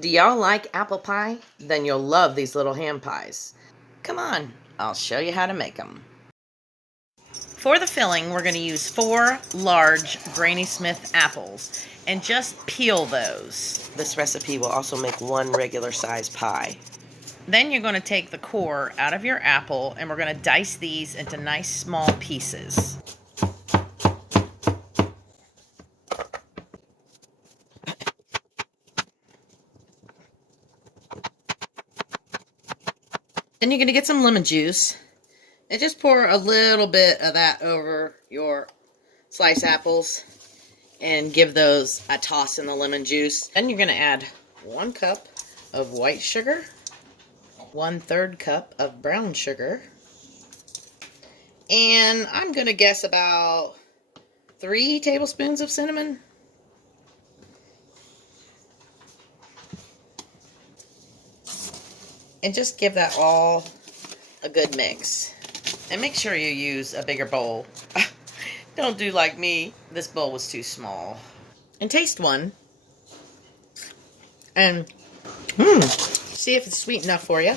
Do y'all like apple pie? Then you'll love these little ham pies. Come on, I'll show you how to make them. For the filling, we're going to use 4 large Granny Smith apples and just peel those. This recipe will also make 1 regular size pie. Then you're going to take the core out of your apple and we're going to dice these into nice small pieces. Then you're going to get some lemon juice and just pour a little bit of that over your sliced apples and give those a toss in the lemon juice. Then you're going to add 1 cup of white sugar, 1/3 cup of brown sugar, and I'm going to guess about 3 tablespoons of cinnamon. And just give that all a good mix. And make sure you use a bigger bowl. Don't do like me. This bowl was too small. And taste one. And see if it's sweet enough for you.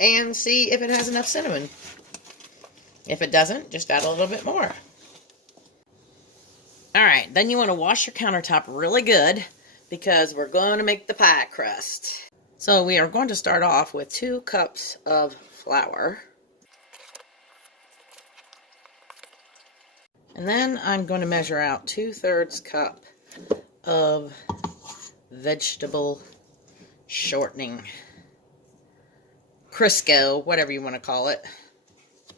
And see if it has enough cinnamon. If it doesn't, just add a little bit more. Alright, then you want to wash your countertop really good because we're going to make the pie crust. So we are going to start off with 2 cups of flour. And then I'm going to measure out 2/3 cup of vegetable shortening. Crisco, whatever you want to call it.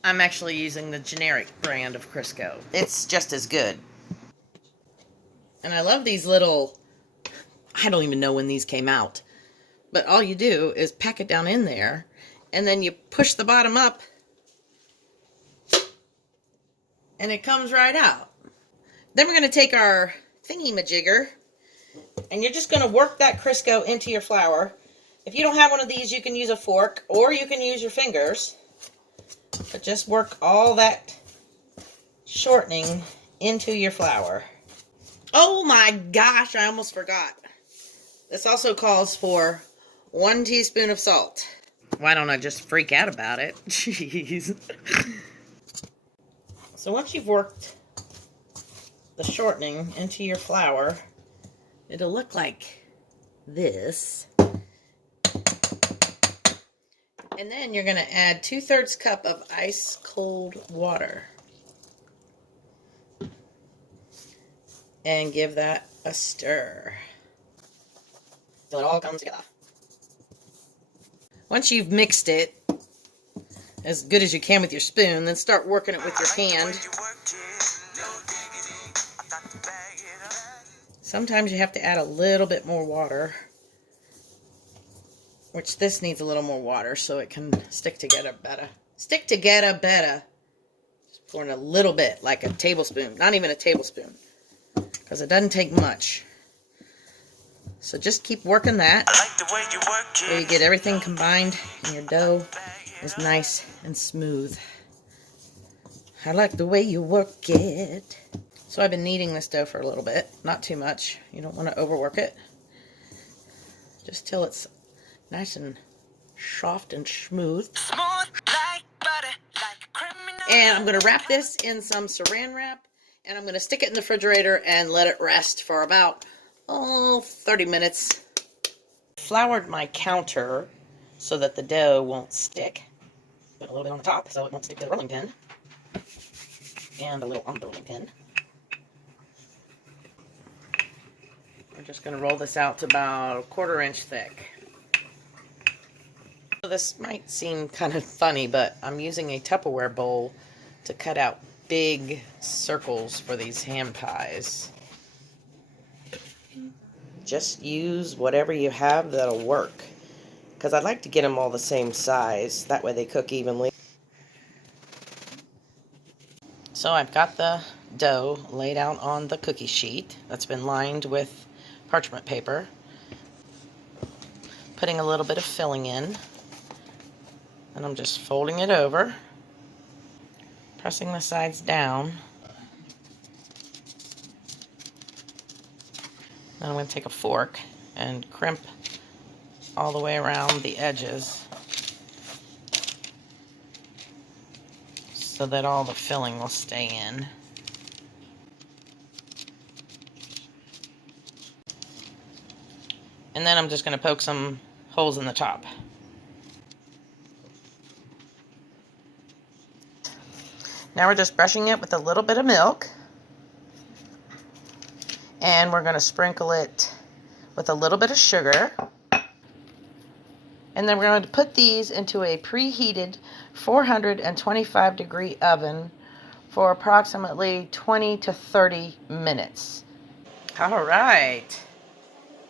I'm actually using the generic brand of Crisco. It's just as good. And I love these little, I don't even know when these came out. But all you do is pack it down in there, and then you push the bottom up, and it comes right out. Then we're going to take our thingy-majigger, and you're just going to work that Crisco into your flour. If you don't have one of these, you can use a fork, or you can use your fingers. But just work all that shortening into your flour. Oh my gosh, I almost forgot. This also calls for 1 teaspoon of salt. Why don't I just freak out about it? Jeez. So once you've worked the shortening into your flour, it'll look like this. And then you're going to add 2/3 cup of ice cold water. And give that a stir till it all comes together. Once you've mixed it as good as you can with your spoon, then start working it with your hand. Sometimes you have to add a little bit more water, which this needs a little more water so it can stick together better. Stick together better. Just pour in a little bit, like a tablespoon. Not even a tablespoon, because it doesn't take much. So just keep working that so you get everything combined and your dough is nice and smooth. I like the way you work it. So I've been kneading this dough for a little bit, not too much. You don't want to overwork it. Just till it's nice and soft and smooth. And I'm going to wrap this in some saran wrap, and I'm going to stick it in the refrigerator and let it rest for about 30 minutes. Floured my counter so that the dough won't stick. Put a little bit on the top so it won't stick to the rolling pin. And a little on the rolling pin. We're just going to roll this out to about 1/4 inch thick. So this might seem kind of funny, but I'm using a Tupperware bowl to cut out big circles for these ham pies. Just use whatever you have that'll work, because I'd like to get them all the same size, that way they cook evenly. So I've got the dough laid out on the cookie sheet that's been lined with parchment paper, putting a little bit of filling in, and I'm just folding it over, pressing the sides down. Then I'm going to take a fork and crimp all the way around the edges so that all the filling will stay in. And then I'm just going to poke some holes in the top. Now we're just brushing it with a little bit of milk. And we're going to sprinkle it with a little bit of sugar. And then we're going to put these into a preheated 425 degree oven for approximately 20 to 30 minutes. All right.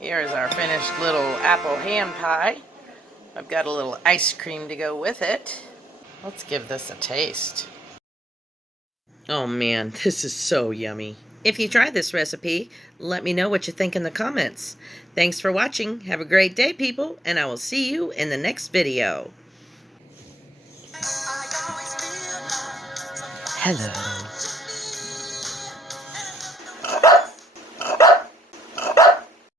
Here is our finished little apple ham pie. I've got a little ice cream to go with it. Let's give this a taste. Oh man, this is so yummy. If you try this recipe, let me know what you think in the comments. Thanks for watching. Have a great day, people, and I will see you in the next video. Hello.